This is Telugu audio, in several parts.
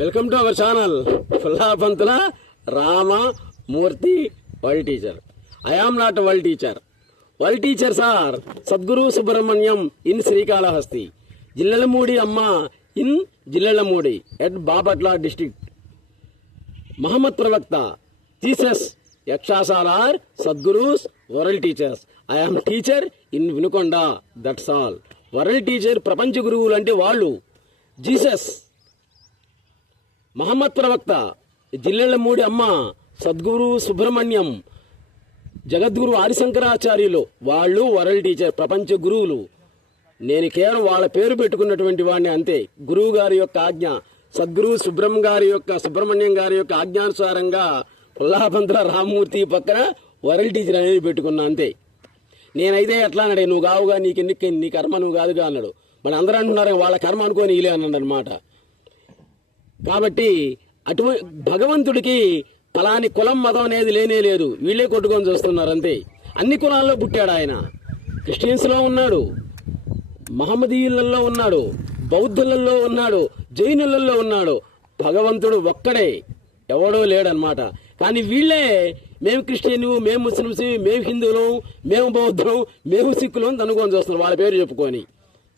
Welcome to our channel Pullapantula Ramamurthy world teacher. I am not world teacher. World teachers are Sadguru Subrahmanyam in Srikalahasti, Jillellamudi Amma in Jillellamudi at Bapatla district. Mohammad ప్రవక్త జీసస్ యక్షాసాల్ are Sadgurus world teachers. I am teacher in Vinukonda, that's all. World teacher ప్రపంచ గురువులు అంటే వాళ్ళు. జీసస్, మహమ్మద్ ప్రవక్త, జిల్లెలమూడి అమ్మ, సద్గురు సుబ్రహ్మణ్యం, జగద్గురు ఆదిశంకరాచార్యులు వాళ్ళు వరల్డ్ టీచర్, ప్రపంచ గురువులు. నేను కేవలం వాళ్ళ పేరు పెట్టుకున్నటువంటి వాడిని అంతే. గురువు గారి యొక్క ఆజ్ఞ, సద్గురు సుబ్రహ్మణ్యం గారి యొక్క ఆజ్ఞానుసారంగా పుల్లాపంతుల రామమూర్తి పక్కన వరల్డ్ టీచర్ అనేది పెట్టుకున్నా అంతే. నేనైతే ఎట్లా అన్నాడు, నువ్వు కావుగా నీ కర్మ నువ్వు కాదుగా అన్నాడు. మన అందరూ అంటున్నారు వాళ్ళ కర్మ అనుకోని ఇలే అన్నాడు అనమాట. కాబట్టి అటువంటి భగవంతుడికి ఫలాని కులం మతం అనేది లేనే లేదు, వీళ్ళే కొట్టుకొని చూస్తున్నారు అంతే. అన్ని కులాల్లో పుట్టాడు ఆయన. క్రిస్టియన్స్లో ఉన్నాడు, మహమ్మదీయులలో ఉన్నాడు, బౌద్ధులలో ఉన్నాడు, జైనులలో ఉన్నాడు. భగవంతుడు ఒక్కడే, ఎవడో లేడనమాట. కానీ వీళ్ళే మేము క్రిస్టియన్, మేము ముస్లిమ్స్, మేము హిందువులు, మేము బౌద్ధులు, మేము సిక్కులు అని అనుకొని చూస్తున్నారు వాళ్ళ పేరు చెప్పుకొని.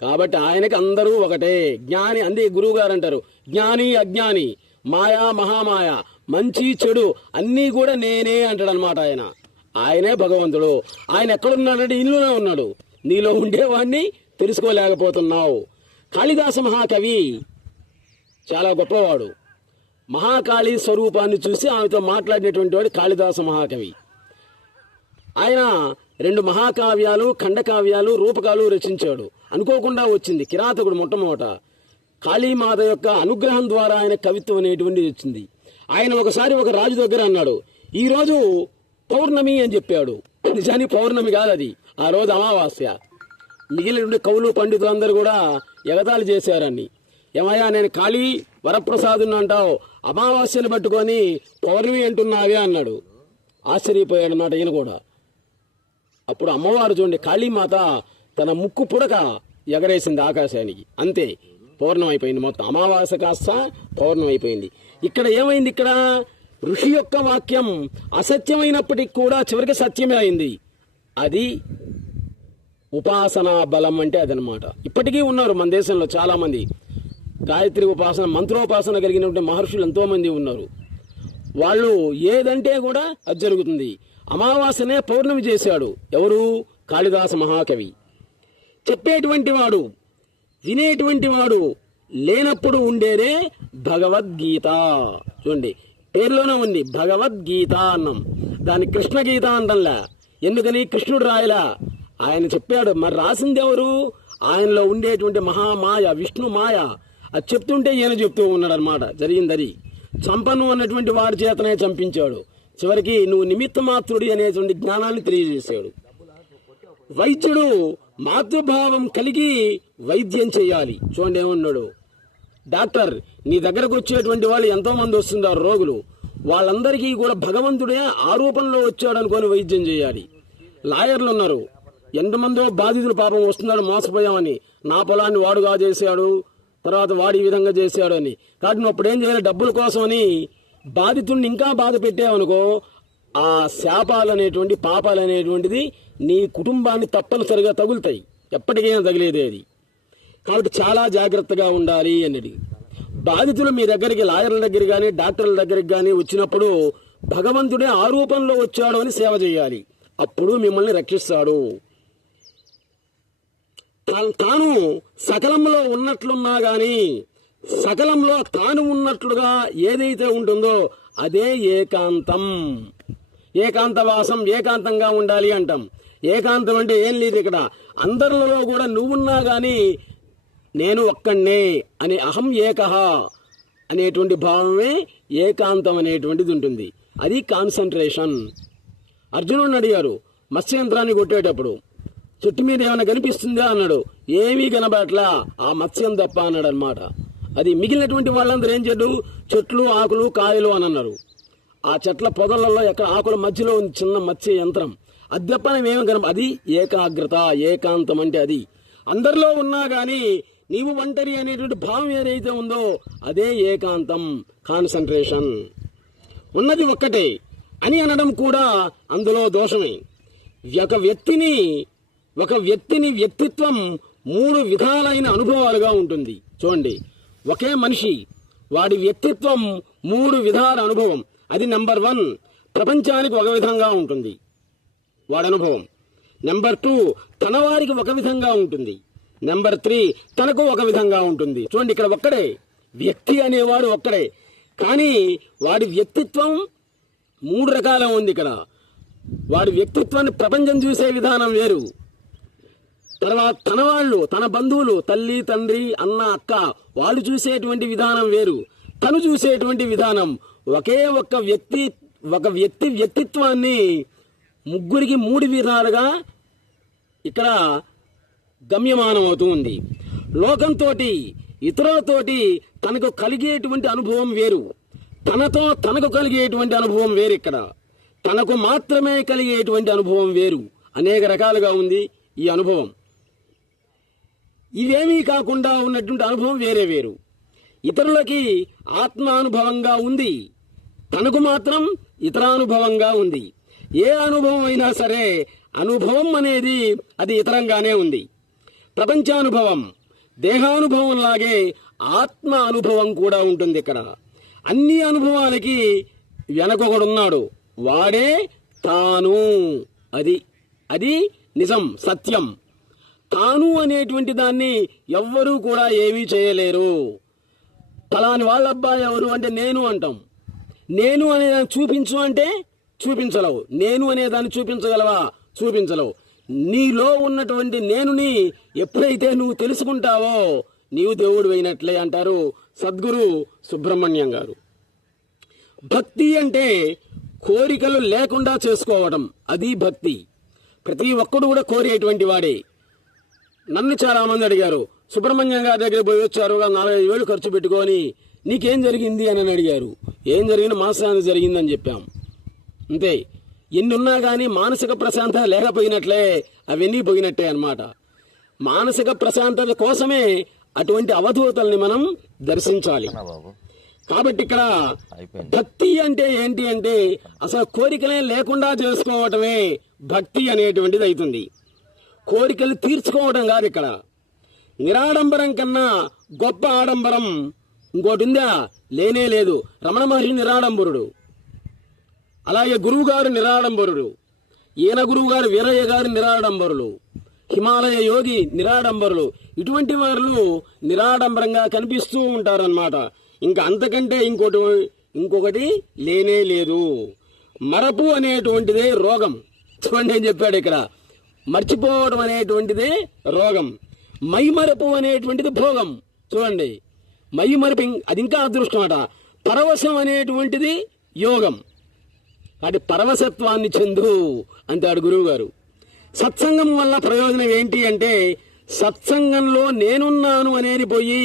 కాబట్టి ఆయనకి అందరూ ఒకటే. జ్ఞాని, అందే గురువు గారు అంటారు జ్ఞాని అజ్ఞాని, మాయా మహామాయ, మంచి చెడు అన్నీ కూడా నేనే అంటాడు అనమాట. ఆయనే భగవంతుడు. ఆయన ఎక్కడున్నాడంటే ఇందులోనే ఉన్నాడు. నీలో ఉండేవాడిని తెలుసుకోలేకపోతున్నావు. కాళిదాస మహాకవి చాలా గొప్పవాడు. మహాకాళి స్వరూపాన్ని చూసి ఆమెతో మాట్లాడినటువంటి వాడు కాళిదాస మహాకవి. ఆయన 2 మహాకావ్యాలు, ఖండకావ్యాలు, రూపకాలు రచించాడు. అనుకోకుండా వచ్చింది కిరాతకుడు మొట్టమొదట. కాళీమాత యొక్క అనుగ్రహం ద్వారా ఆయన కవిత్వం అనేటువంటిది వచ్చింది. ఆయన ఒకసారి ఒక రాజు దగ్గర అన్నాడు, ఈ రోజు పౌర్ణమి అని చెప్పాడు. నిజానికి పౌర్ణమి కాదు అది, ఆ రోజు అమావాస్య. మిగిలిన కవులు పండితులు అందరూ కూడా ఎగతాళి చేశారని. ఏమయ్యా, నేను కాళీ వరప్రసాదుని అంటావు, అమావాస్యను పట్టుకొని పౌర్ణమి అంటున్నావే అన్నాడు. ఆశ్చర్యపోయాడు అన్నమాట ఈయన కూడా. అప్పుడు అమ్మవారు చూడండి, కాళీమాత తన ముక్కు పుడక ఎగరేసింది ఆకాశానికి, అంతే పౌర్ణం అయిపోయింది. మొత్తం అమావాస్య కాస్త పౌర్ణం అయిపోయింది. ఇక్కడ ఏమైంది, ఇక్కడ ఋషి యొక్క వాక్యం అసత్యమైనప్పటికీ కూడా చివరికి సత్యమే అయింది. అది ఉపాసనా బలం అంటే అదనమాట. ఇప్పటికీ ఉన్నారు మన దేశంలో చాలా మంది గాయత్రి ఉపాసన, మంత్రోపాసన కలిగినటువంటి మహర్షులు ఎంతో మంది ఉన్నారు. వాళ్ళు ఏదంటే కూడా అది జరుగుతుంది. అమావాస్యనే పౌర్ణమి చేశాడు ఎవరు? కాళిదాస మహాకవి. చెప్పేటువంటి వాడు, వినేటువంటి వాడు లేనప్పుడు ఉండేదే భగవద్గీత. చూడండి, పేరులోనే ఉంది భగవద్గీత అన్నాం. దాన్ని కృష్ణ గీత అంటంలా. ఎందుకని? కృష్ణుడు రాయలా, ఆయన చెప్పాడు. మరి రాసింది ఎవరు? ఆయనలో ఉండేటువంటి మహామాయ, విష్ణు మాయ. అది చెప్తుంటే ఈయన చెప్తూ ఉన్నాడు అనమాట. జరిగిందది. చంపను అన్నటువంటి వాడి చేతనే చంపించాడు. చివరికి నువ్వు నిమిత్త మాత్రుడి అనేటువంటి జ్ఞానాన్ని తెలియజేశాడు. వైద్యుడు మాతృభావం కలిగి వైద్యం చేయాలి. చూడండి ఏమన్నాడు డాక్టర్, నీ దగ్గరకు వచ్చేటువంటి వాళ్ళు ఎంతో మంది వస్తున్నారు రోగులు, వాళ్ళందరికీ కూడా భగవంతుడే ఆ రూపంలో వచ్చాడు అనుకొని వైద్యం చేయాలి. లాయర్లు ఉన్నారు, ఎంతమందో బాధితులు పాపం వస్తున్నాడు, మోసపోయామని, నా పొలాన్ని వాడుగా చేశాడు, తర్వాత వాడు ఈ విధంగా చేశాడు అని. కాబట్టి నువ్వు అప్పుడు ఏం చేయాలి, డబ్బుల కోసం అని బాధితుడిని ఇంకా బాధ పెట్టావనుకో, ఆ శాపాలు అనేటువంటి పాపాలు అనేటువంటిది నీ కుటుంబాన్ని తప్పనిసరిగా తగులుతాయి. ఎప్పటికైనా తగిలేదే అది. కాబట్టి చాలా జాగ్రత్తగా ఉండాలి అనేది. బాధితులు మీ దగ్గరికి, లాయర్ల దగ్గర కానీ డాక్టర్ల దగ్గరికి కానీ వచ్చినప్పుడు భగవంతుడే ఆ రూపంలో వచ్చాడు అని సేవ చేయాలి. అప్పుడు మిమ్మల్ని రక్షిస్తాడు. తాను సకలంలో ఉన్నట్లున్నా గాని సకలంలో తాను ఉన్నట్లుగా ఏదైతే ఉంటుందో అదే ఏకాంతం. ఏకాంతవాసం, ఏకాంతంగా ఉండాలి అంటాం. ఏకాంతం అంటే ఏం లేదు, ఇక్కడ అందరిలో కూడా నువ్వున్నా గాని నేను ఒక్కడే అని అహం ఏకహ అనేటువంటి భావమే ఏకాంతం అనేటువంటిది ఉంటుంది. అది కాన్సన్ట్రేషన్. అర్జునుడిని అడిగారు మత్స్యంత్రాన్ని కొట్టేటప్పుడు, చెట్టు మీద ఏమైనా కనిపిస్తుందా అన్నాడు. ఏమీ కనబడట్లా, ఆ మత్స్యం తప్ప అన్నాడు అనమాట. అది మిగిలినటువంటి వాళ్ళందరూ ఏం చేయడు, చెట్లు, ఆకులు, కాయలు అని అన్నారు. ఆ చెట్ల పొదలలో ఎక్కడ ఆకుల మధ్యలో ఉంది చిన్న మత్స్య యంత్రం, అది తప్ప ఏమేమి అది ఏకాగ్రత, ఏకాంతం అంటే అది. అందరిలో ఉన్నా గాని నీవు ఒంటరి అనేటువంటి భావం ఏదైతే ఉందో అదే ఏకాంతం, కాన్సన్ట్రేషన్. ఉన్నది ఒక్కటే అని అనడం కూడా అందులో దోషమే. ఒక వ్యక్తిని వ్యక్తిత్వం 3 విధాలైన అనుభవాలుగా ఉంటుంది. చూడండి, ఒకే మనిషి వాడి వ్యక్తిత్వం 3 విధాల అనుభవం. అది నెంబర్ 1, ప్రపంచానికి ఒక విధంగా ఉంటుంది వాడి అనుభవం. నెంబర్ 2, తన వారికి ఒక విధంగా ఉంటుంది. నెంబర్ 3, తనకు ఒక విధంగా ఉంటుంది. చూడండి, ఇక్కడ ఒక్కడే వ్యక్తి అనేవాడు ఒక్కడే, కానీ వాడి వ్యక్తిత్వం 3 రకాల ఉంది. ఇక్కడ వాడి వ్యక్తిత్వాన్ని ప్రపంచం చూసే విధానం వేరు, తర్వాత తన వాళ్ళు, తన బంధువులు, తల్లి తండ్రి అన్న అక్క వాళ్ళు చూసేటువంటి విధానం వేరు, తను చూసేటువంటి విధానం. ఒకే ఒక్క వ్యక్తి వ్యక్తిత్వాన్ని 3 విధాలుగా ఇక్కడ గమ్యమానం అవుతూ ఉంది. లోకంతో ఇతరులతోటి తనకు కలిగేటువంటి అనుభవం వేరు, తనకు కలిగేటువంటి అనుభవం వేరు. ఇక్కడ తనకు మాత్రమే కలిగేటువంటి అనుభవం వేరు. అనేక రకాలుగా ఉంది ఈ అనుభవం. ఇవేమీ కాకుండా ఉన్నటువంటి అనుభవం వేరే వేరు. ఇతరులకి ఆత్మానుభవంగా ఉంది, తనకు మాత్రం ఇతరానుభవంగా ఉంది. ఏ అనుభవం అయినా సరే అనుభవం అనేది అది ఇతరంగానే ఉంది. ప్రపంచానుభవం, దేహానుభవం లాగే ఆత్మ అనుభవం కూడా ఉంటుంది. ఇక్కడ అన్ని అనుభవాలకి వెనకొకడున్నాడు, వాడే తాను. అది నిజం, సత్యం. తాను అనేటువంటి దాన్ని ఎవ్వరూ కూడా ఏమీ చేయలేరు. ఫలాని వాళ్ళ అబ్బాయి ఎవరు అంటే నేను అంటాం. నేను అనేదాన్ని చూపించు అంటే చూపించలేవు. నేను అనేదాన్ని చూపించగలవా? చూపించలేవు. నీలో ఉన్నటువంటి నేనుని ఎప్పుడైతే నువ్వు తెలుసుకుంటావో నీవు దేవుడు అయినట్లే అంటారు సద్గురు సుబ్రహ్మణ్యం గారు. భక్తి అంటే కోరికలు లేకుండా చేసుకోవడం, అది భక్తి. ప్రతి ఒక్కడు కూడా కోరేటువంటి వాడే. నన్ను చాలా మంది అడిగారు, సుబ్రహ్మణ్యం గారి దగ్గర పోయి వచ్చారు, 4-5 ఖర్చు పెట్టుకొని నీకేం జరిగింది అని అడిగారు. ఏం జరిగింది? మాసాన్ని జరిగిందని చెప్పాం, అంతే. ఎన్నున్నా కానీ మానసిక ప్రశాంతత లేకపోయినట్లే అవన్నీ పోయినట్టే అన్నమాట. మానసిక ప్రశాంతత కోసమే అటువంటి అవధూతల్ని మనం దర్శించాలి. కాబట్టి ఇక్కడ భక్తి అంటే ఏంటి అంటే అసలు కోరికలే లేకుండా చేసుకోవటమే భక్తి అనేటువంటిది అవుతుంది. కోరికలు తీర్చుకోవడం కాదు. ఇక్కడ నిరాడంబరం కన్నా గొప్ప ఆడంబరం ఇంకోటి ఉందా? లేనే లేదు. రమణ మహర్షి నిరాడంబరుడు, అలాగే గురువు గారు నిరాడంబరుడు, ఈయన గురువు గారు వీరయ్య గారు నిరాడంబరులు, హిమాలయ యోగి నిరాడంబరులు. ఇటువంటి వారు నిరాడంబరంగా కనిపిస్తూ ఉంటారన్నమాట. ఇంకా అంతకంటే ఇంకొకటి లేనే లేదు. మరపు అనేటువంటిదే రోగం. చూడండి ఏం చెప్పాడు ఇక్కడ, మర్చిపోవడం అనేటువంటిదే రోగం, మైమరపు అనేటువంటిది భోగం. చూడండి, మైమరపు అది ఇంకా అదృష్టం అట. పరవశం అనేటువంటిది యోగం. అటు పరవశత్వాన్ని చెందు అంటాడు గురువు గారు. సత్సంగం వల్ల ప్రయోజనం ఏంటి అంటే సత్సంగంలో నేనున్నాను అనేది పోయి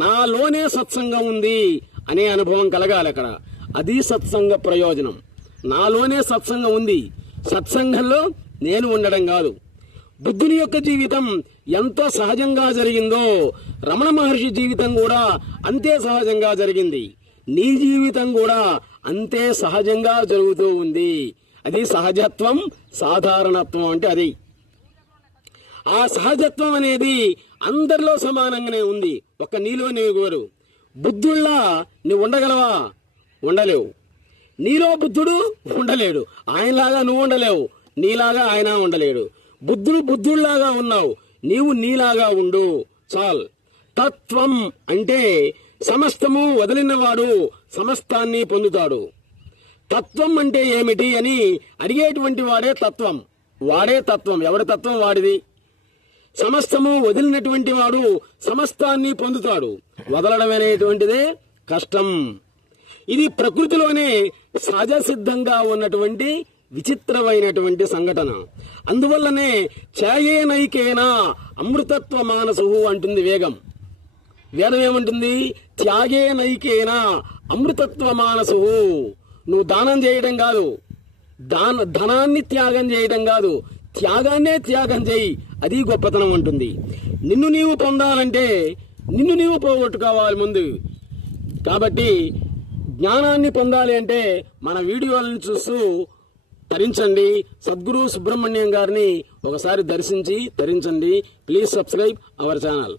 నాలోనే సత్సంగం ఉంది అనే అనుభవం కలగాలి అక్కడ. అది సత్సంగ ప్రయోజనం. నాలోనే సత్సంగం ఉంది, సత్సంగంలో నేను ఉండడం కాదు. బుద్ధుని యొక్క జీవితం ఎంతో సహజంగా జరిగిందో రమణ మహర్షి జీవితం కూడా అంతే సహజంగా జరిగింది. నీ జీవితం కూడా అంతే సహజంగా జరుగుతూ ఉంది. అది సహజత్వం, సాధారణత్వం అంటే అది. ఆ సహజత్వం అనేది అందరిలో సమానంగానే ఉంది. ఒక్క నీలో నీవు బుద్ధుల్లా నువ్వు ఉండగలవా? ఉండలేవు. నీలో బుద్ధుడు ఉండలేడు, ఆయనలాగా నువ్వు ఉండలేవు, నీలాగా ఆయన ఉండలేడు. బుద్ధుల్లాగా ఉన్నావు, నీవు నీలాగా ఉండు చాల్. తత్వం అంటే సమస్తము వదిలినవాడు సమస్తాన్ని పొందుతాడు. తత్వం అంటే ఏమిటి అని అడిగేటువంటి వాడే తత్వం. వాడే తత్వం. ఎవరి తత్వం వాడిది. సమస్తము వదిలినటువంటి వాడు సమస్తాన్ని పొందుతాడు. వదలడం అనేటువంటిదే కష్టం. ఇది ప్రకృతిలోనే సహజ సిద్ధంగా ఉన్నటువంటి విచిత్రమైనటువంటి సంఘటన. అందువల్లనే త్యాగేనైకేనా అమృతత్వ మానసు అంటుంది వేగం. వేదం ఏమంటుంది? త్యాగేనైకేనా అమృతత్వ మానసు. నువ్వు దానం చేయడం కాదు, ధనాన్ని త్యాగం చేయడం కాదు, త్యాగాన్నే త్యాగం చేయి, అది గొప్పతనం ఉంటుంది. నిన్ను నీవు పొందాలంటే నిన్ను నీవు పోగొట్టుకోవాలి ముందు. కాబట్టి జ్ఞానాన్ని పొందాలి అంటే మన వీడియోలను చూస్తూ తరించండి. సద్గురు సుబ్రహ్మణ్యం గారిని ఒకసారి దర్శించి తరించండి. Please subscribe our channel.